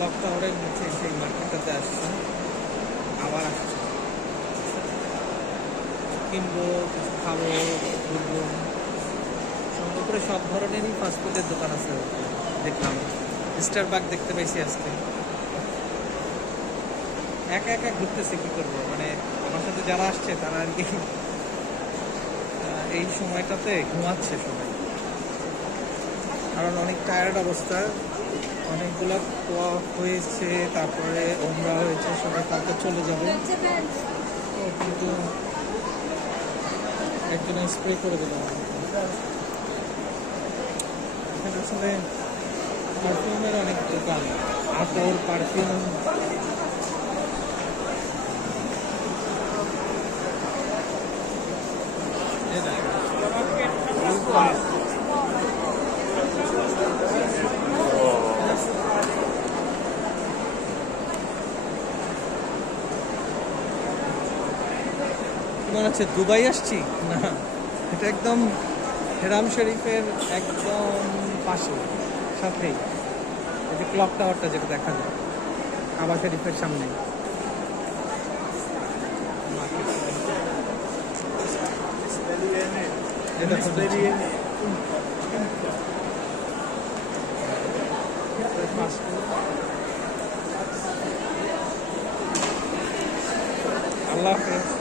Clock টাওয়ারের নিচে সেই মার্কেটটাতে আসছে, আবার আসছে, কিনবো, কিছু খাবো, ঘুরবো। উপরে সব ধরনেরই ফাস্টফুডের দোকান আছে দেখলাম। স্টারবাক দেখতে পেয়েছি আজকে। একা একা ঘুরতেছে, কি করবো, মানে আমার সাথে যারা আসছে তারা আর কি এই সময়টাতে ঘুমাচ্ছে সবাই, কারণ অনেক টায়ার্ড অবস্থা। অনেকগুলো তোয়াফ হয়েছে, তারপরে ওমরা হয়েছে, সবাই কালকে চলে যাবে। তো কিন্তু একজনে স্প্রে করে দিল। এখানে আসলে পারফিউমের অনেক দোকান, আতর, পারফিউম। মনে হচ্ছে দুবাই আসছি না, এটা একদম হেরাম শরীফের একদম পাশে, সাথেই এই যে ক্লক টাওয়ারটা যেটা দেখা যায় কাবা শরীফের সামনে। আল্লাহ হাফেজ।